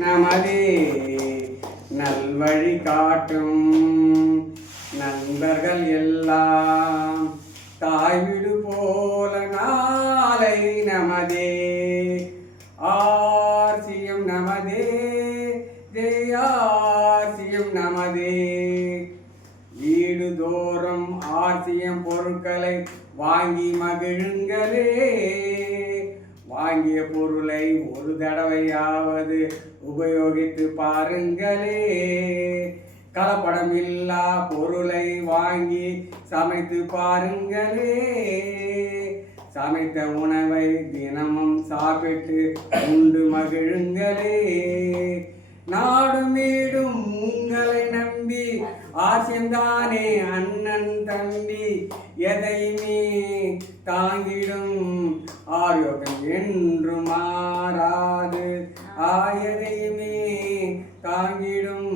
நமதே நல்வழி காட்டும் நண்பர்கள் எல்லாம் தாய்விடு போல நாளை நமதே ஆர்சியம் நமதே ஜெயார்சியம் நமதே வீடு தோறும் ஆர்சியம் பொருட்களை வாங்கி மகிழுங்களே வாங்கிய பொருளை ஒரு தடவையாவது உபயோகித்து பாருங்களே கலப்படமில்லா பொருளை வாங்கி சமைத்து பாருங்களே சமைத்த உணவை தினமும் சாப்பிட்டு உண்டு மகிழுங்களே நாடும் வீடும் உங்களை நம்பி ஆசியம்தானே அண்ணன் தம்பி எதையுமே தாங்கிடும் ஆரோக்கியம் என்று மாறாது எதையுமே தாங்கிடும்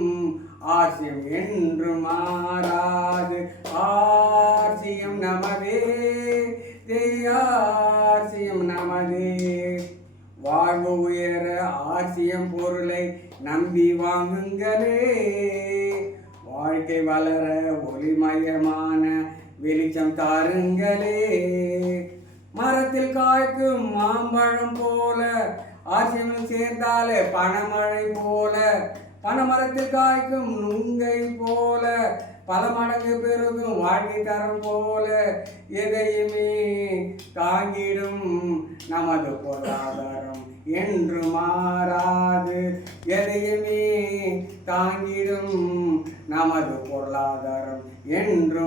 ஆசியம் என்று மாறாது ஆசியம் நமதே ஆசியம் நமதே வாழ்வு உயர ஆசியம் பொருளை நம்பி வாங்குங்களே வாழ்க்கை வளர ஒளிமயமான வெளிச்சம் தாருங்களே மரத்தில் காய்க்கும் மாம்பழம் போல ஆசியமில் சேர்ந்தாலே பனமழை போல பனமரத்தில் காய்க்கும் நுங்கை போல பல மடங்கு பெருகும் வாழ்க்கை தரம் போல எதையுமே தாங்கிடும் நமது பொருளாதாரம் என்று மாறாது எதையுமே தாங்கிடும் நமது பொருளாதாரம் என்று